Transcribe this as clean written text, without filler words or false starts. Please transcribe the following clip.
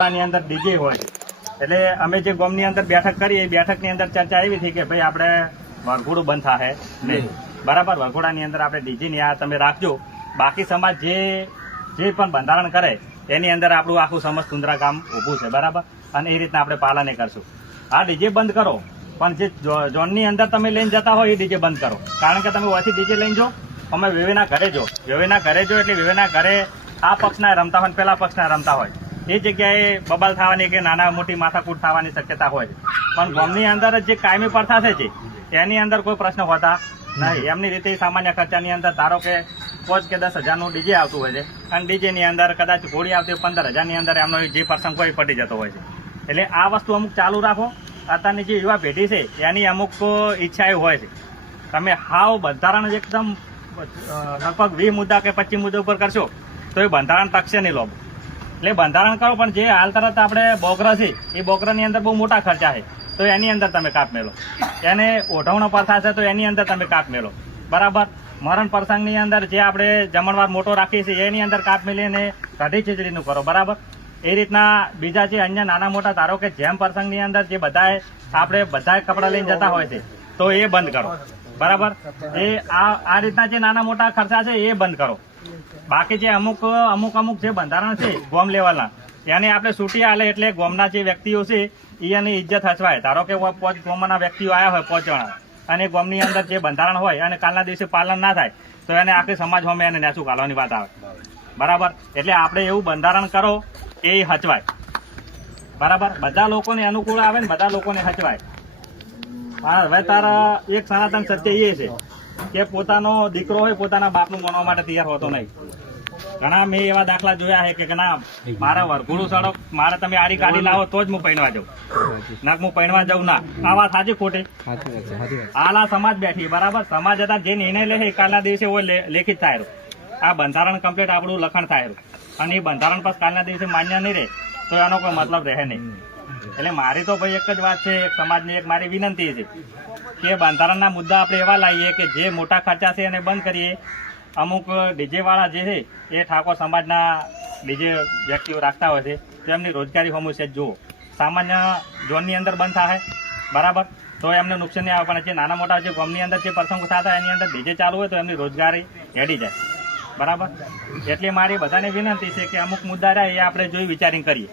ની અંદર ડીજે હોય એટલે અમે જે ગામની અંદર બેઠક કરી એ બેઠકની અંદર ચર્ચા એવી થઈ કે ભાઈ આપણે વરઘોડું બંધ થાય નહીં, બરાબર. વરઘોડાની અંદર આપણે ડીજે ની આ તમે રાખજો, બાકી સમાજ જે પણ બંધારણ કરે એની અંદર આપણું આખું સમજ સુંદરા ગામ ઊભું છે, બરાબર. અને એ રીતના આપણે પાલન કરશું. આ ડીજે બંધ કરો, પણ જે ઝોનની અંદર તમે લઈને જતા હોય એ ડીજે બંધ કરો, કારણ કે તમે ઓછી ડીજે લઈને જો, અમે વેવેના ઘરે જો એટલે વેવેના ઘરે આ પક્ષના રમતા હોય પેલા પક્ષના રમતા હોય, એ જગ્યાએ બબાલ થવાની કે નાના મોટી માથાકૂટ થવાની શક્યતા હોય. પણ ગામની અંદર જે કાયમી પ્રથા છે એની અંદર કોઈ પ્રશ્ન હોતા નહીં. એમની રીતે સામાન્ય ખર્ચાની અંદર ધારો કે 5 કે 10 હજારનું ડીજે આવતું હોય છે, અને ડીજે ની અંદર કદાચ ઘોડી આવતી 15,000 ની અંદર એમનો જે પ્રસંગ કોઈ પડી જતો હોય છે. એટલે આ વસ્તુ અમુક ચાલુ રાખો. અત્યારની જે યુવા પેઢી છે એની અમુક ઈચ્છા હોય છે, તમે હાવ બંધારણ એકદમ લગભગ 20 મુદ્દા કે 25 મુદ્દા ઉપર કરશો તો એ બંધારણ ટકશે નહીં લોબ. એટલે બંધારણ કરો, પણ જે હાલ તરત આપણે બોગરા છે એ બોગરાની અંદર બહુ મોટા ખર્ચા છે, તો એની અંદર તમે કાપ મેલો. એને ઓઢવણો પ્રથા છે તો એની અંદર તમે કાપ મેલો, બરાબર. મરણ પ્રસંગની અંદર જે આપણે જમણવાર મોટો રાખીએ છીએ એની અંદર કાપ મેલીને કઢી ખીચડીનું કરો, બરાબર. એ રીતના બીજા જે અન્ય નાના મોટા ધારો કે જેમ પ્રસંગની અંદર જે બધાએ આપણે બધા કપડાં લઈને જતા હોય છે તો એ બંધ કરો, બરાબર. એ આ રીતના જે નાના મોટા ખર્ચા છે એ બંધ કરો. બાકી જે અમુક જે બંધારણ છે ગોમ લેવલના એને આપણે છૂટી આલે એટલે ગોમના જે વ્યક્તિઓ છે એની ઇજ્જત હચવાય. ધારો કે 5 ગોમના વ્યક્તિઓ આવ્યા હોય 5 જણા, અને ગોમની અંદર જે બંધારણ હોય અને કાલના દિવસે પાલન ના થાય તો એને આખી સમાજ હોમે એને નેસું કાઢવાની વાત આવે, બરાબર. એટલે આપણે એવું બંધારણ કરો એ હચવાય, બરાબર. બધા લોકોને અનુકૂળ આવે ને બધા લોકોને હચવાય. હવે તારા એક સનાતન સત્ય એ છે કે પોતાનો દીકરો હોય પોતાના બાપનું માનવા માટે તૈયાર હોતો નહીં. ઘણા મેં એવા દાખલા જોયા છે કે ના મારા વરઘોડું સડક મારે તમે આરી કાઢી લાવો તો જ હું પૈણવા જાઉં, ના હું પૈણવા જાઉં ના. આ વાત સાચી ખોટી? હાલ આ સમાજ બેઠી, બરાબર. સમાજ હતા જે નિર્ણય લે કાલના દિવસે લેખિત થાય, આ બંધારણ કમ્પ્લીટ આપણું લખણ થાય, અને એ બંધારણ પર કાલના દિવસે માન્ય નહીં રહે તો એનો કોઈ મતલબ રહે નહીં. એટલે મારી તો ભાઈ એક જ વાત છે, એક સમાજની એક મારી વિનંતી છે કે બંધારણના મુદ્દા આપણે એવા લાવીએ કે જે મોટા ખર્ચા છે એને બંધ કરીએ. અમુક ડીજે વાળા જે છે એ ઠાકોર સમાજના ડીજે વ્યક્તિઓ રાખતા હોય છે તો એમની રોજગારી હોમું છે જુઓ. સામાન્ય ઝોનની અંદર બંધ થાય, બરાબર, તો એમને નુકસાન નહીં આવે, પણ જે નાના મોટા જે ગામની અંદર જે પ્રસંગો થતા એની અંદર ડીજે ચાલુ હોય તો એમની રોજગારી હેડી જાય, બરાબર. એટલે મારી બધાને વિનંતી છે કે અમુક મુદ્દા રહ્યા એ આપણે જોઈ વિચારીને કરીએ.